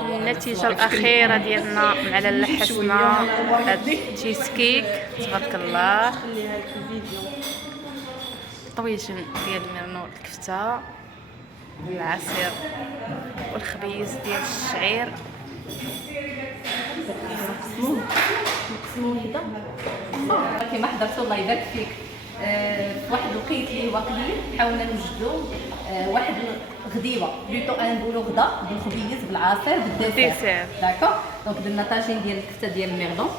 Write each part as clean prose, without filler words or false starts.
النتيجة الأخيرة ديالنا مع لاله حسنا هاد التشيز كيك تبارك الله. طويجن ديال الميرنو، الكفتة، العصير والخبيز ديال الشعير. مقسمون هدا كيما حضرتو الله يبارك فيك. في واحد الوقيت اللي هو قليل حاولنا نوجدوا واحد غديوه بلوتو نقولوا غدا بالخبيز بالعصير بالديسير. داكوغ دونك درنا طاجين ديال الكفته ديال الميردون،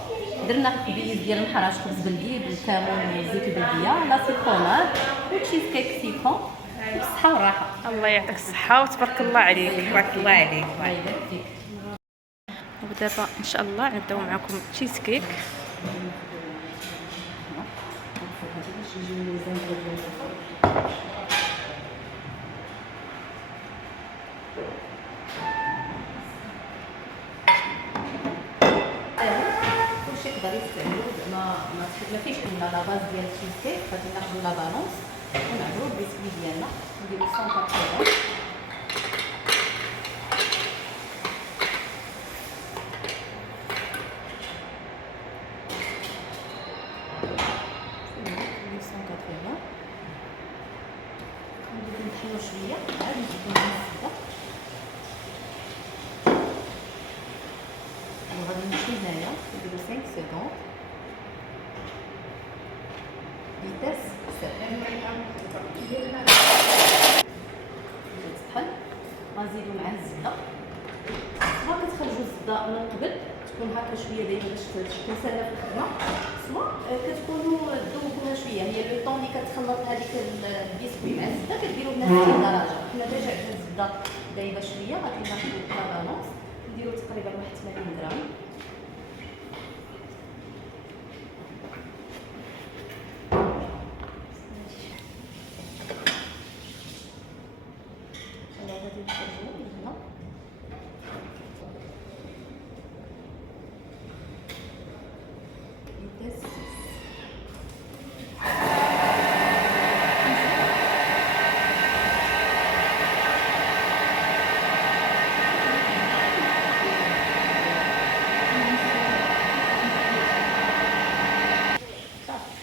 درنا خبيز ديال المحراش خبز بلدي بالكمون والزيت البلديه، لا سيتروناد وتشيز كيك سيترون بالصحه والراحه. الله يعطيك الصحة وتبارك الله عليك. تبارك الله عليك. الله يبارك فيك. ودابا ان شاء الله نبداو معكم تشيز كيك. كلشي يقدر يستعملو زعما ما فيش عندنا لا باز ديال التشيز كيك، غادي ناخدو لا بالونس ونعملو البيسكوي ديالنا، نديرو 180 نحلو شويه عاد نزيدو الزبده وغادي نمشي هنايا نديرو 5 سكوند فيتاس 7 تطحن. غنزيدو معاه الزبده، سواء كتخرجوا الزبده من قبل تكون هكا شويه دايره باش تكون سهله في الخدمه، سواء كتكونوا ذوبوها شويه. هي لو طون اللي كتخلط هذيك البيسكوي مع الزبده كديروا بنفس الدرجه. حنا ديجا عندنا الزبده دايبه شويه، غادي ناخذوا لا بالونس نديروا تقريبا واحد 80 غرام. غادي نخرجوا من هنا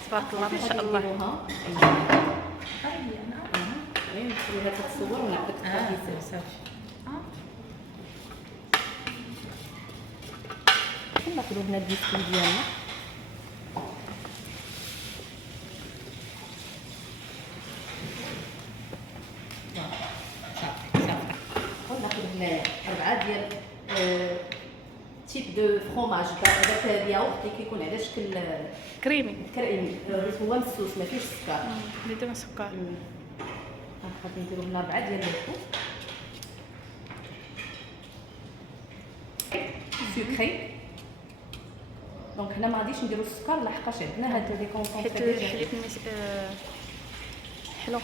تبارك الله ما شاء الله. نخليها تتصور ونعطيك الطريقه صافي. ناخذ هنا البيسكوي ديالنا وناخذ هنايا 4 ديال تيب دو فرomاج داك الياغورت اللي كيكون على شكل كريمي هو مسوس ما فيهش السكر، بدون سكر. غادي نديرو هنا 4 ديال الكوب سكري. دونك هنا ما غاديش نديرو السكر لحقاش عندنا هاد لي كونسونطري حيت الحليب حلو.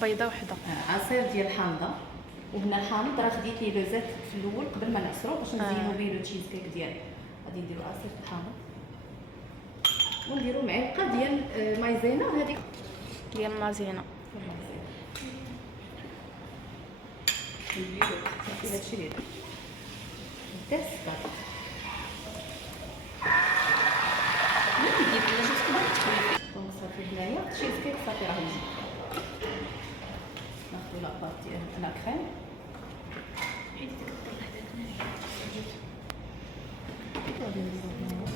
بيضه وحده. عصير ديال حامضه، وهنا الحامض راه خديت ليه لو زيت في الاول قبل ما نعصرو باش نزينو به لو تشيز كيك ديالي. غادي نديرو عصير الحامض ونديرو معلقه ديال مايزينا هذيك ديال مازينا. صافي هادشي اللي درت صافي. نجيب ولا جبت كبر تخوي دونك صافي هنايا تشيز كيك صافي راه مزيان. ناخذ لاباط ديال لا كريم غادي نديرو هنايا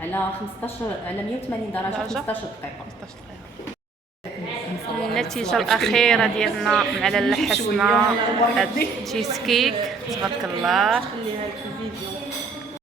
على 15 على 180 درجه 15 دقيقه. 15 دقيقة. النتيجة الأخيرة ديالنا مع لاله حسنا هاد التشيز كيك تبارك الله.